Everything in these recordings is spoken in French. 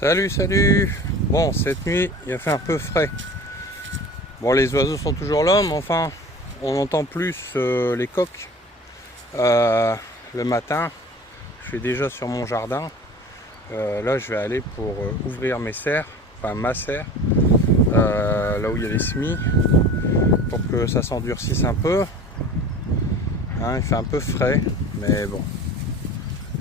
Salut. Bon, cette nuit, il a fait un peu frais. Bon, les oiseaux sont toujours là, mais enfin, on entend plus les coqs. Le matin, je suis déjà sur mon jardin. Là, je vais aller pour ouvrir mes serres, enfin ma serre, là où il y a les semis, pour que ça s'endurcisse un peu. Hein, il fait un peu frais, mais bon.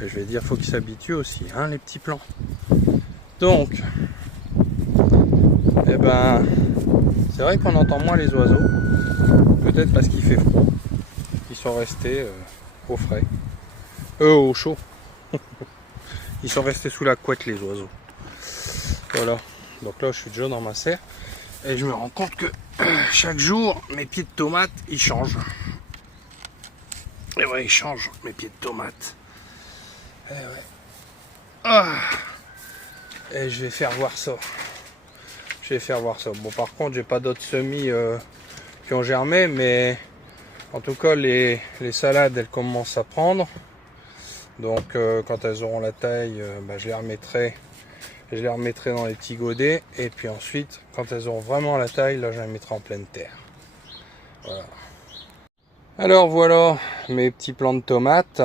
Je vais dire, faut qu'ils s'habituent aussi, hein, les petits plants. Donc, eh ben, c'est vrai qu'on entend moins les oiseaux, peut-être parce qu'il fait froid. Ils sont restés au frais, au chaud. Ils sont restés sous la couette, les oiseaux. Voilà, donc là je suis déjà dans ma serre et je me rends compte que chaque jour mes pieds de tomates ils changent. Et ouais, ils changent mes pieds de tomates. Et ouais. Ah. Et je vais faire voir ça. Bon, par contre, j'ai pas d'autres semis qui ont germé, mais en tout cas, les salades, elles commencent à prendre. Donc, quand elles auront la taille, je les remettrai dans les petits godets. Et puis ensuite, quand elles auront vraiment la taille, là, je les mettrai en pleine terre. Voilà. Alors voilà mes petits plants de tomates.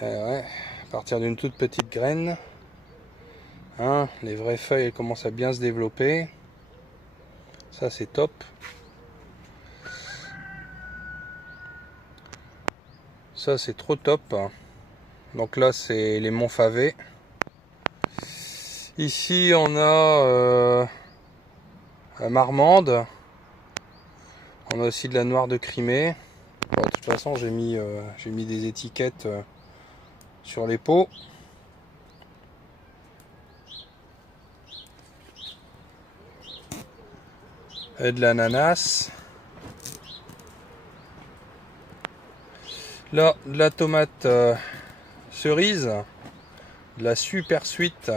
Ouais, à partir d'une toute petite graine. Hein, les vraies feuilles elles commencent à bien se développer. Ça c'est top. Ça c'est trop top. Donc là c'est les Montfavet. Ici on a la marmande. On a aussi de la noire de Crimée. Bon, de toute façon j'ai mis des étiquettes sur les pots. Et de l'ananas. Là, de la tomate cerise, de la super sweet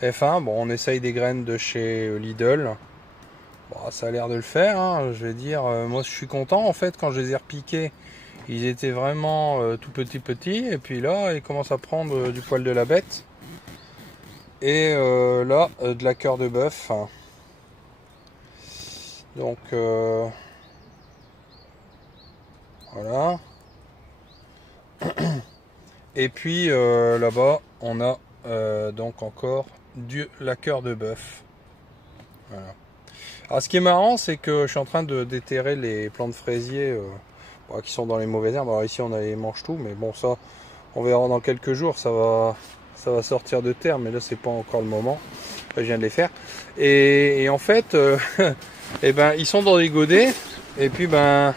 F1. Bon, on essaye des graines de chez Lidl. Bon, ça a l'air de le faire, hein. Je vais dire, moi je suis content en fait quand je les ai repiqués. Ils étaient vraiment tout petits. Et puis là, ils commencent à prendre du poil de la bête. Et là, de la cœur de bœuf. Donc voilà. Et puis là-bas on a donc encore la cœur de bœuf. Voilà. Alors ce qui est marrant c'est que je suis en train de déterrer les plants de fraisier qui sont dans les mauvaises herbes. Alors ici on a les mange-tout, mais bon ça on verra dans quelques jours, ça va sortir de terre, mais là c'est pas encore le moment. Je viens de les faire. Et en fait et ben ils sont dans des godets et puis ben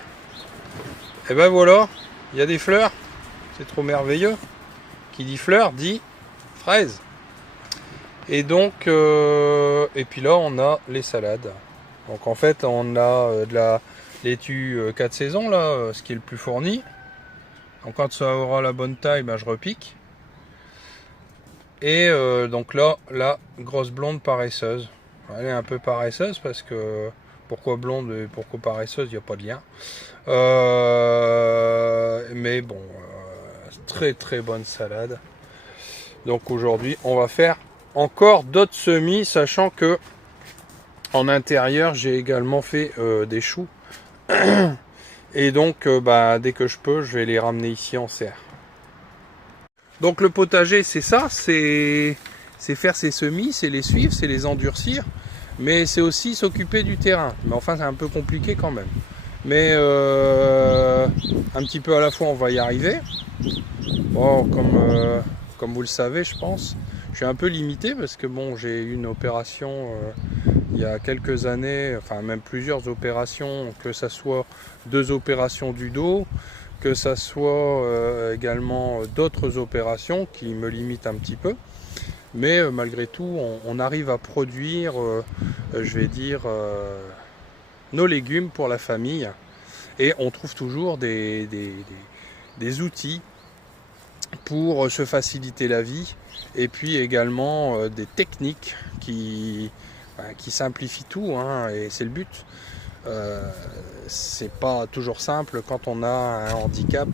voilà, il y a des fleurs, c'est trop merveilleux. Qui dit fleurs dit fraise. Et donc et puis là on a les salades. Donc en fait on a de la laitue 4 saisons là, ce qui est le plus fourni. Donc quand ça aura la bonne taille, je repique. Et donc là, la grosse blonde paresseuse. Elle est un peu paresseuse parce que pourquoi blonde et pourquoi paresseuse, il n'y a pas de lien. Mais bon, très bonne salade. Donc aujourd'hui, on va faire encore d'autres semis, sachant que en intérieur, j'ai également fait des choux. Et donc, dès que je peux, je vais les ramener ici en serre. Donc le potager, c'est ça, c'est faire ses semis, c'est les suivre, c'est les endurcir, mais c'est aussi s'occuper du terrain. Mais enfin, c'est un peu compliqué quand même. Mais un petit peu à la fois, on va y arriver. Bon, comme vous le savez, je pense, je suis un peu limité parce que bon, j'ai eu une opération il y a quelques années, enfin même plusieurs opérations, que ça soit 2 opérations du dos, que ça soit également d'autres opérations qui me limitent un petit peu. Mais malgré tout, on arrive à produire, je vais dire, nos légumes pour la famille. Et on trouve toujours des outils pour se faciliter la vie. Et puis également des techniques qui simplifient tout, hein, et c'est le but. C'est pas toujours simple quand on a un handicap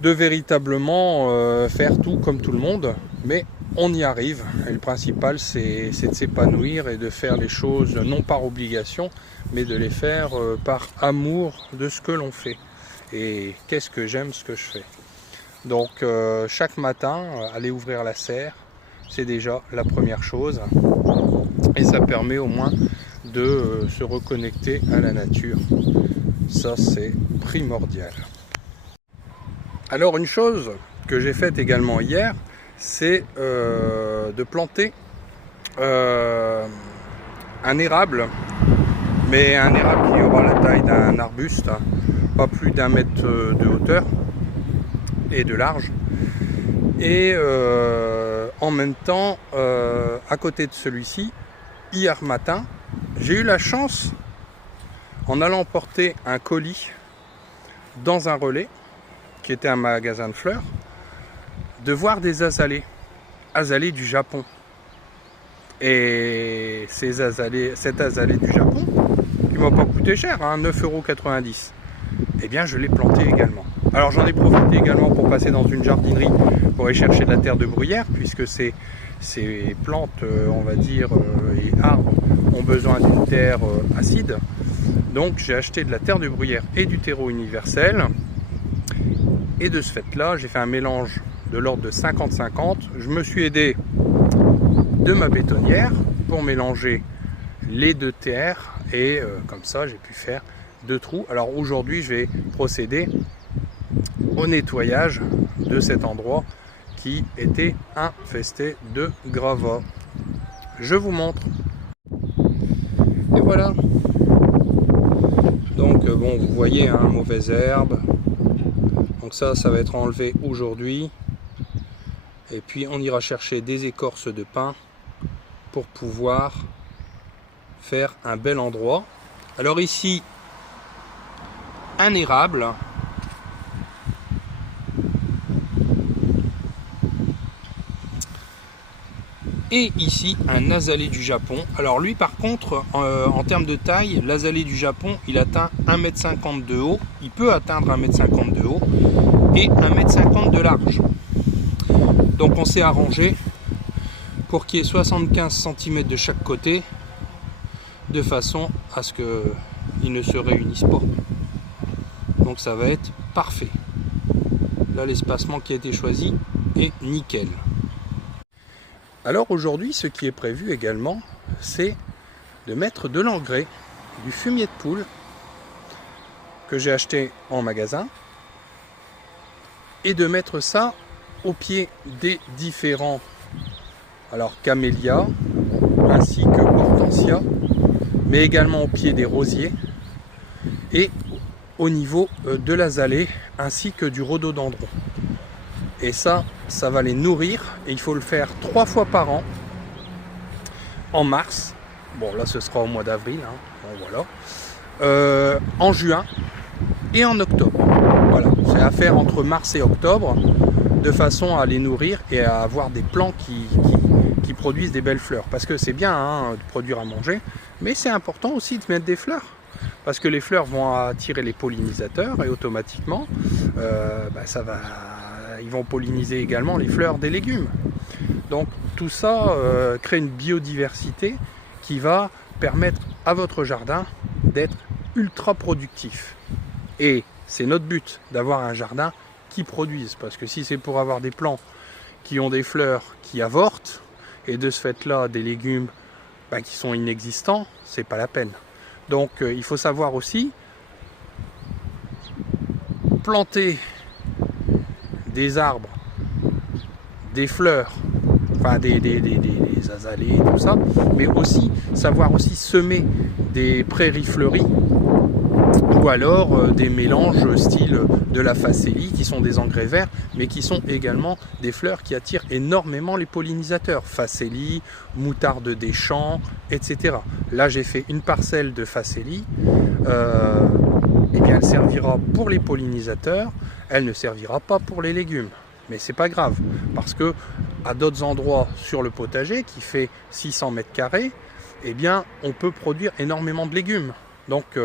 de véritablement faire tout comme tout le monde, mais on y arrive. Et le principal, c'est de s'épanouir et de faire les choses non par obligation, mais de les faire par amour de ce que l'on fait. Et qu'est-ce que j'aime ce que je fais. Donc chaque matin, aller ouvrir la serre, c'est déjà la première chose. Et ça permet au moins de se reconnecter à la nature. Ça, c'est primordial. Alors une chose que j'ai faite également hier, c'est de planter un érable, mais un érable qui aura la taille d'un arbuste, pas plus d'1 mètre de hauteur et de large. Et en même temps, à côté de celui-ci, hier matin, j'ai eu la chance, en allant porter un colis dans un relais, qui était un magasin de fleurs, de voir des azalées du Japon. Et cet azalée du Japon, qui m'a pas coûté cher, hein, 9,90 €, eh bien je l'ai planté également. Alors j'en ai profité également pour passer dans une jardinerie pour aller chercher de la terre de bruyère, puisque ces plantes, on va dire, et arbres ont besoin d'une terre acide. Donc j'ai acheté de la terre de bruyère et du terreau universel. Et de ce fait-là, j'ai fait un mélange de l'ordre de 50-50. Je me suis aidé de ma bétonnière pour mélanger les deux terres. Et comme ça, j'ai pu faire 2 trous. Alors aujourd'hui, je vais procéder au nettoyage de cet endroit qui était infesté de gravats. Je vous montre. Et voilà. Donc bon, vous voyez, hein, mauvaise herbe. Donc ça va être enlevé aujourd'hui. Et puis on ira chercher des écorces de pin pour pouvoir faire un bel endroit. Alors ici, un érable. Et ici, un azalée du Japon. Alors lui, par contre, en termes de taille, l'azalée du Japon, il atteint 1,50 m de haut. Il peut atteindre 1,50 m de haut et 1,50 m de large. Donc on s'est arrangé pour qu'il y ait 75 cm de chaque côté, de façon à ce qu'ils ne se réunissent pas. Donc ça va être parfait. Là, l'espacement qui a été choisi est nickel. Alors aujourd'hui, ce qui est prévu également, c'est de mettre de l'engrais, du fumier de poule que j'ai acheté en magasin, et de mettre ça au pied des différents, alors camélias ainsi que hortensia, mais également au pied des rosiers et au niveau de l'azalée ainsi que du rhododendron. Et ça va les nourrir, et il faut le faire 3 fois par an, en mars, bon là ce sera au mois d'avril, hein, bon, voilà, en juin et en octobre. Voilà, c'est à faire entre mars et octobre, de façon à les nourrir et à avoir des plants qui produisent des belles fleurs. Parce que c'est bien, hein, de produire à manger, mais c'est important aussi de mettre des fleurs. Parce que les fleurs vont attirer les pollinisateurs, et automatiquement, ils vont polliniser également les fleurs des légumes. Donc tout ça crée une biodiversité qui va permettre à votre jardin d'être ultra productif. Et c'est notre but, d'avoir un jardin qui produise. Parce que si c'est pour avoir des plants qui ont des fleurs qui avortent, et de ce fait-là des légumes qui sont inexistants, c'est pas la peine. Donc il faut savoir aussi planter des arbres, des fleurs, enfin des azalées, tout ça, mais aussi savoir aussi semer des prairies fleuries, ou alors des mélanges style de la facélie, qui sont des engrais verts, mais qui sont également des fleurs qui attirent énormément les pollinisateurs. Facélie, moutarde des champs, etc. Là j'ai fait une parcelle de facélie, et bien elle servira pour les pollinisateurs, elle ne servira pas pour les légumes. Mais c'est pas grave, parce que à d'autres endroits sur le potager, qui fait 600 m², eh bien on peut produire énormément de légumes. Donc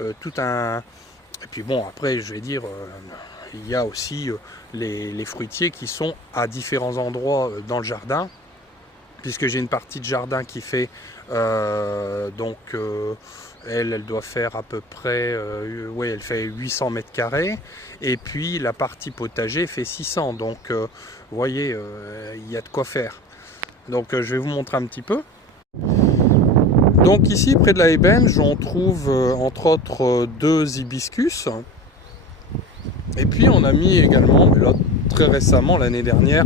et puis bon, après je vais dire, il y a aussi les fruitiers qui sont à différents endroits dans le jardin, puisque j'ai une partie de jardin qui fait elle doit faire à peu près ouais, elle fait 800 mètres carrés, et puis la partie potager fait 600, donc vous voyez, il y a de quoi faire. Donc je vais vous montrer un petit peu. Donc ici près de la ébène, on trouve entre autres 2 hibiscus, et puis on a mis également, mais là, très récemment l'année dernière,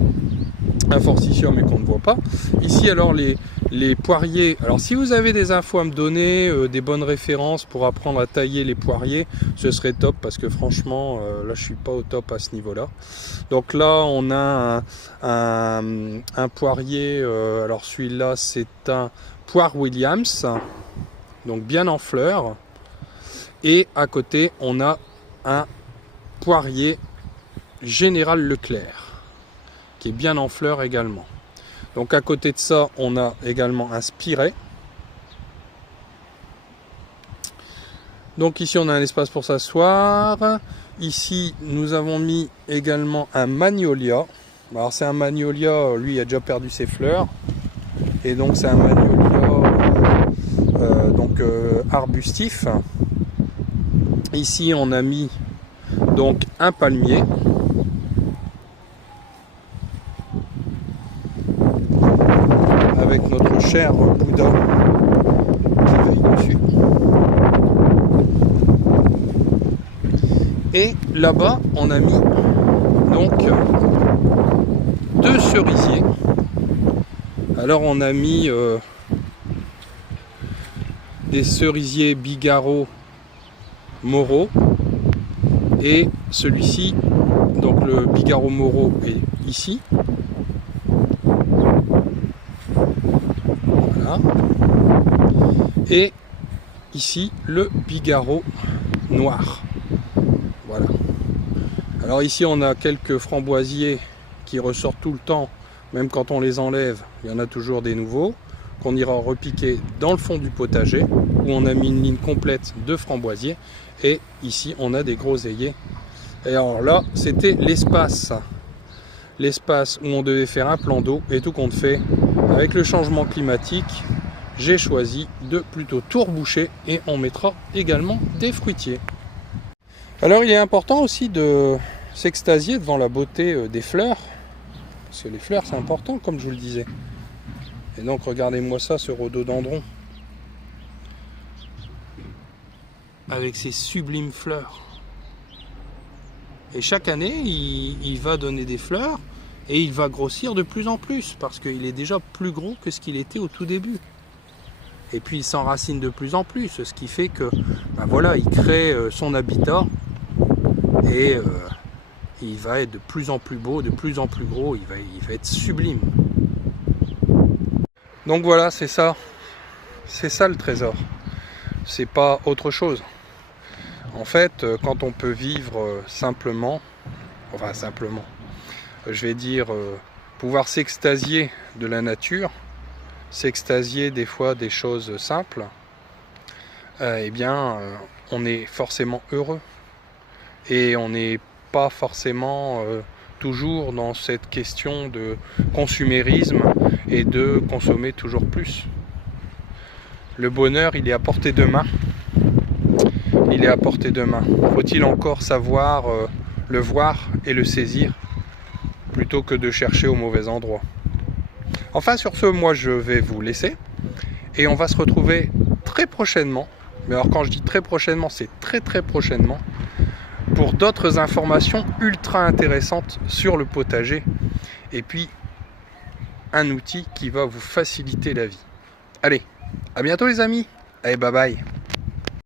un forsythium et qu'on ne voit pas. Ici alors les poiriers, alors si vous avez des infos à me donner, des bonnes références pour apprendre à tailler les poiriers, ce serait top, parce que franchement là je suis pas au top à ce niveau là. Donc là on a un poirier, alors celui-là c'est un poire Williams, donc bien en fleurs, et à côté on a un poirier Général Leclerc qui est bien en fleurs également. Donc à côté de ça, on a également un spiret. Donc ici on a un espace pour s'asseoir. Ici nous avons mis également un magnolia. Alors c'est un magnolia, lui il a déjà perdu ses fleurs. Et donc c'est un magnolia arbustif. Ici on a mis donc un palmier. Avec notre cher Bouddha qui veille dessus. Et là-bas, on a mis donc 2 cerisiers. Alors on a mis des cerisiers Bigarro Moro, et celui-ci, donc le Bigarro Moro est ici. Et ici le Bigarro noir. Voilà. Alors ici on a quelques framboisiers qui ressortent tout le temps, même quand on les enlève, il y en a toujours des nouveaux, qu'on ira repiquer dans le fond du potager, où on a mis une ligne complète de framboisiers. Et ici on a des groseilliers. Et alors là c'était l'espace où on devait faire un plan d'eau, et tout compte fait, avec le changement climatique, j'ai choisi de plutôt tout reboucher, et on mettra également des fruitiers. Alors il est important aussi de s'extasier devant la beauté des fleurs, parce que les fleurs c'est important comme je vous le disais. Et donc regardez-moi ça, ce rhododendron avec ses sublimes fleurs. Et chaque année il va donner des fleurs, et il va grossir de plus en plus, parce qu'il est déjà plus gros que ce qu'il était au tout début. Et puis il s'enracine de plus en plus, ce qui fait que ben voilà, il crée son habitat, et il va être de plus en plus beau, de plus en plus gros, il va être sublime. Donc voilà, c'est ça le trésor, c'est pas autre chose. En fait, quand on peut vivre simplement, je vais dire, pouvoir s'extasier de la nature, s'extasier des fois des choses simples, eh bien on est forcément heureux, et on n'est pas forcément toujours dans cette question de consumérisme et de consommer toujours plus. Le bonheur, il est à portée de main. Il est à portée de main. Faut-il encore savoir le voir et le saisir, plutôt que de chercher au mauvais endroit. Enfin sur ce, moi je vais vous laisser, et on va se retrouver très prochainement. Mais alors quand je dis très prochainement, c'est très prochainement, pour d'autres informations ultra intéressantes sur le potager, et puis un outil qui va vous faciliter la vie. Allez, à bientôt les amis, allez bye bye.